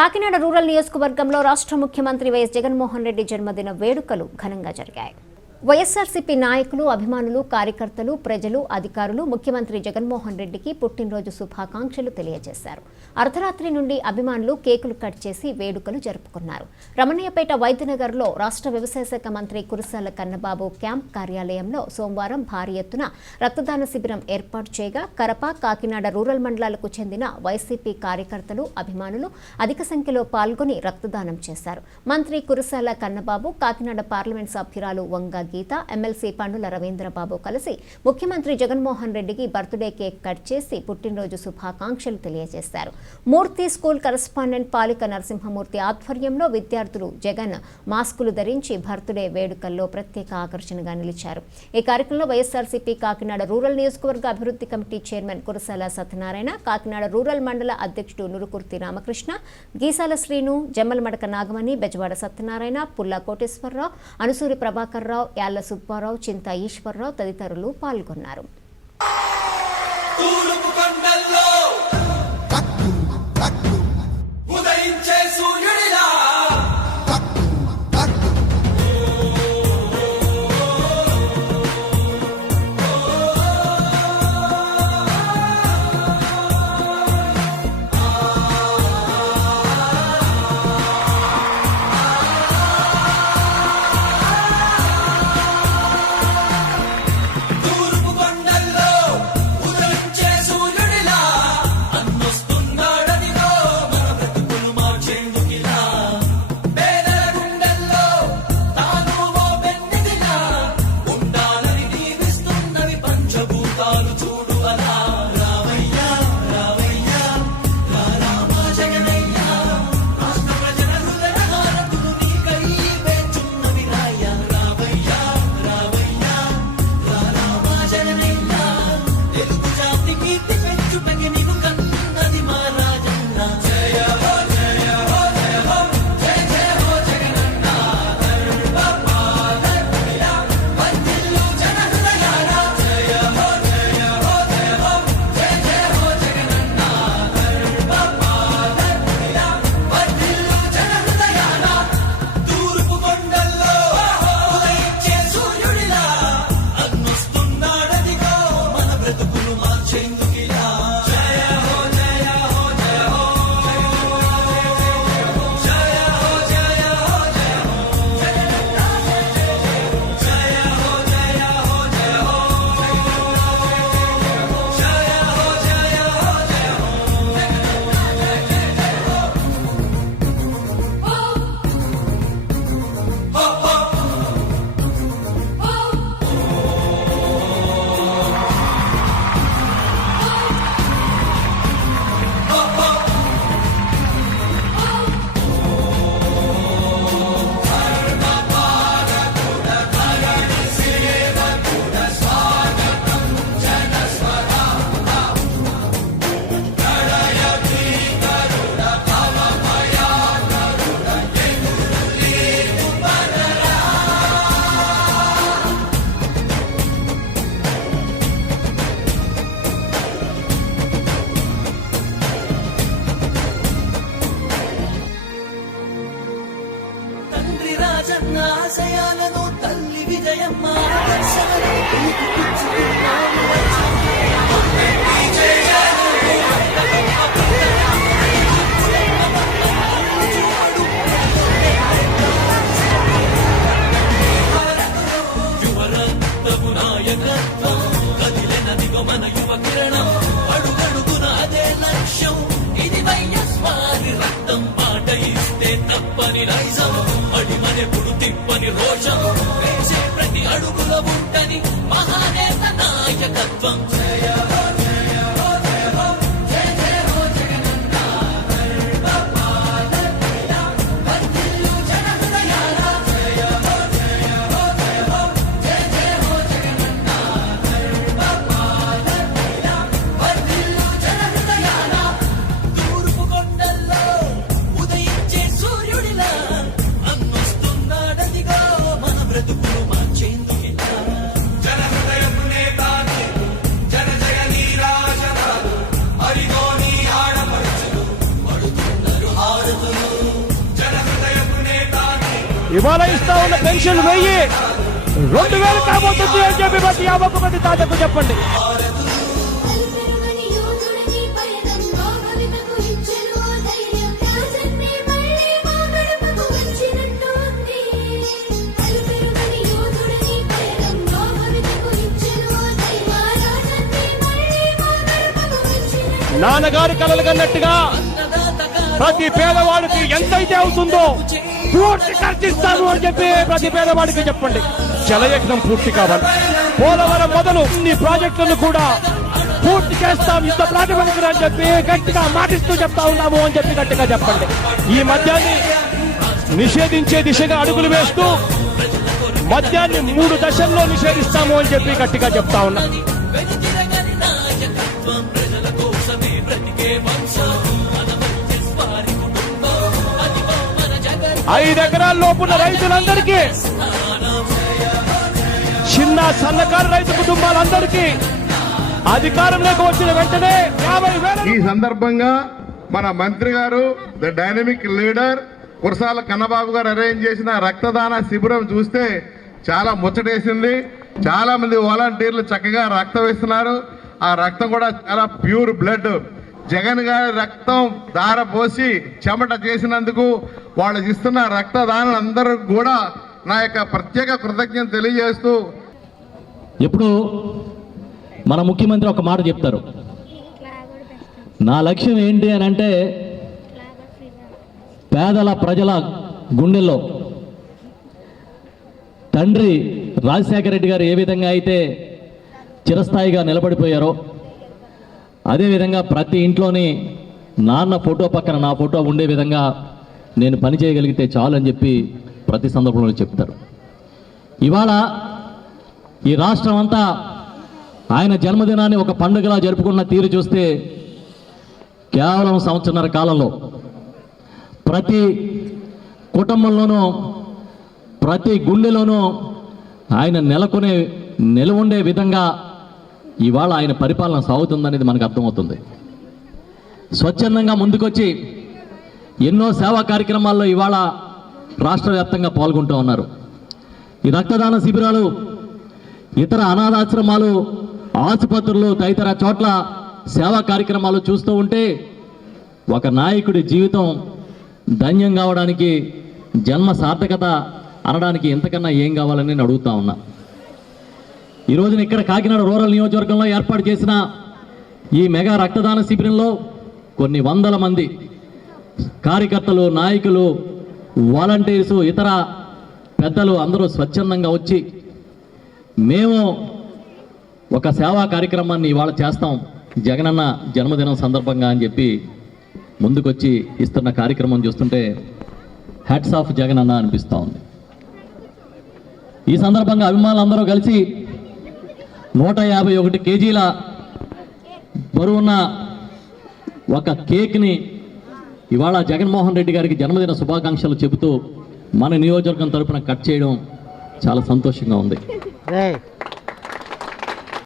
Kakinada rural నియోజకవర్గంలో రాష్ట్ర ముఖ్యమంత్రి వైఎస్ జగన్మోహన్ రెడ్డి జన్మదిన వేడుకలు ఘనంగా జరిగాయి. వైఎస్ఆర్సీపీ నాయకులు, అభిమానులు, కార్యకర్తలు, ప్రజలు, అధికారులు ముఖ్యమంత్రి జగన్మోహన్ రెడ్డికి పుట్టినరోజు శుభాకాంక్షలు తెలియజేశారు. అర్ధరాత్రి నుండి అభిమానులు కేకులు కట్ చేసి వేడుకలు జరుపుకున్నారు. రమణయ్యపేట వైద్యనగర్లో రాష్ట్ర వ్యవసాయ శాఖ మంత్రి కురసాల కన్నబాబు క్యాంప్ కార్యాలయంలో సోమవారం భారీ ఎత్తున రక్తదాన శిబిరం ఏర్పాటు చేయగా కరప, కాకినాడ రూరల్ మండలాలకు చెందిన వైసీపీ కార్యకర్తలు, అభిమానులు అధిక సంఖ్యలో పాల్గొని రక్తదానం చేశారు. మంత్రి కురసాల కన్నబాబు, కాకినాడ పార్లమెంట్ సభ్యురాలు వంగ గీత, ఎమ్మెల్సీ పండుల రవీంద్రబాబు కలిసి ముఖ్యమంత్రి జగన్మోహన్ రెడ్డికి బర్త్డే కేక్ కట్ చేసి పుట్టినరోజు శుభాకాంక్షలు తెలియజేశారు. మూర్తి స్కూల్ కరెస్పాండెంట్ పాలిక నరసింహమూర్తి ఆధ్వర్యంలో విద్యార్థులు జగన్ మాస్కులు ధరించి బర్త్డే వేడుకల్లో ప్రత్యేక ఆకర్షణగా నిలిచారు. ఈ కార్యక్రమంలో వైఎస్ఆర్సీపీ కాకినాడ రూరల్ నియోజకవర్గ అభివృద్ధి committee chairman Kurasala Satyanarayana, Kakinada rural మండల అధ్యక్షుడు నురుకుర్తి రామకృష్ణ, గీసాల శ్రీను, జమ్మలమడక నాగమణి, బెజవాడ సత్యనారాయణ, పుల్లా కోటేశ్వరరావు, అనుసూరి ప్రభాకర్ రావు, యాళ్ల సుబ్బారావు, చింతా ఈశ్వరరావు తదితరులు పాల్గొన్నారు. ఆశయాలను తల్లి విజయమ్మ యువరత్నము నాయకత్వం కదిలినదిగో మన యువ కిరణం అడుగడుగున అదే లక్ష్యం ఇది వైఎస్వారి రక్తం మాట ఇస్తే తప్పని నైజం అడిమనెప్పుడు తిప్పని రోషం వేసే ప్రతి అడుగుల ఉంటని మహానేత నాయకత్వం తూర్పు కొండల్లో ఉదయించే సూర్యుడిలా ఇవాళ ఇస్తా ఉన్న పెన్షన్ 1000 కాబోతుంది అని చెప్పి ప్రతి 50 మంది తాతకు చెప్పండి. నాన్నగారు కలలు కన్నట్టుగా ప్రతి పేదవాడికి ఎంతైతే అవుతుందో పూర్తి ఖర్చిస్తాను అని చెప్పి ప్రతి పేదవాడికి చెప్పండి. జలయజ్ఞం పూర్తి కావాలి. పోలవరం మొదలు ఈ ప్రాజెక్టులను కూడా పూర్తి చేస్తాం యుద్ధ ప్రాతిపదికన అని చెప్పి గట్టిగా మాటిస్తూ చెప్తా ఉన్నాము అని చెప్పి గట్టిగా చెప్పండి. ఈ మద్యాన్ని నిషేధించే దిశగా అడుగులు వేస్తూ మద్యాన్ని 3 దశల్లో నిషేధిస్తాము అని చెప్పి గట్టిగా చెప్తా ఉన్నా. 5 ఎకరాల లోపున్న రైతులందరికీ, చిన్న సన్నకారు రైతు కుటుంబాలందరికీ అధికారంలోకి వచ్చిన వెంటనే 50,000. ఈ సందర్భంగా మన మంత్రి గారు the dynamic leader Kurasala Kannababu గారు అరేంజ్ చేసిన రక్తదాన శిబిరం చూస్తే చాలా ముచ్చటేసింది. చాలా మంది వాలంటీర్లు చక్కగా రక్తం ఇస్తున్నారు. ఆ రక్తం కూడా చాలా ప్యూర్ బ్లడ్. జగన్ గారి రక్తం ధార పోసి చెమట చేసినందుకు వాళ్ళు ఇస్తున్న రక్తదానం అందరూ కూడా నా యొక్క ప్రత్యేక కృతజ్ఞత తెలియజేస్తూ, ఎప్పుడు మన ముఖ్యమంత్రి ఒక మాట చెప్తారు, నా లక్ష్యం ఏంటి అని అంటే పేదల ప్రజల గుండెల్లో తండ్రి రాజశేఖర రెడ్డి గారు ఏ విధంగా అయితే చిరస్థాయిగా నిలబడిపోయారో అదేవిధంగా ప్రతి ఇంట్లోని నాన్న ఫోటో పక్కన నా ఫోటో ఉండే విధంగా నేను పని చేయగలిగితే చాలు అని చెప్పి ప్రతి సందర్భంలో చెప్తారు. ఇవాళ ఈ రాష్ట్రం అంతా ఆయన జన్మదినాన్ని ఒక పండుగలా జరుపుకున్న తీరు చూస్తే కేవలం సంవత్సరన్నర కాలంలో ప్రతి కుటుంబంలోనూ ప్రతి గుండెలోనూ ఆయన నిలవుండే విధంగా ఇవాళ ఆయన పరిపాలన సాగుతుందనేది మనకు అర్థమవుతుంది. స్వచ్ఛందంగా ముందుకొచ్చి ఎన్నో సేవా కార్యక్రమాల్లో ఇవాళ రాష్ట్ర వ్యాప్తంగా పాల్గొంటూ ఉన్నారు. ఈ రక్తదాన శిబిరాలు, ఇతర అనాథాశ్రమాలు, ఆసుపత్రులు తదితర చోట్ల సేవా కార్యక్రమాలు చూస్తూ ఉంటే ఒక నాయకుడి జీవితం ధన్యం కావడానికి, జన్మ సార్థకత అనడానికి ఎంతకన్నా ఏం కావాలని నేను అడుగుతా ఉన్నా. ఈ రోజున ఇక్కడ కాకినాడ రూరల్ నియోజకవర్గంలో ఏర్పాటు చేసిన ఈ మెగా రక్తదాన శిబిరంలో కొన్ని వందల మంది కార్యకర్తలు, నాయకులు, వాలంటీర్సు, ఇతర పెద్దలు అందరూ స్వచ్ఛందంగా వచ్చి మేము ఒక సేవా కార్యక్రమాన్ని ఇవాళ చేస్తాం జగనన్న జన్మదినం సందర్భంగా అని చెప్పి ముందుకొచ్చి ఇస్తున్న కార్యక్రమం చూస్తుంటే హ్యాట్స్ ఆఫ్ జగనన్న అనిపిస్తూ ఉంది. ఈ సందర్భంగా అభిమానులందరూ కలిసి 151 కేజీల బరువున్న ఒక కేక్ని ఇవాళ జగన్మోహన్ రెడ్డి గారికి జన్మదిన శుభాకాంక్షలు చెబుతూ మన నియోజకవర్గం తరపున కట్ చేయడం చాలా సంతోషంగా ఉంది.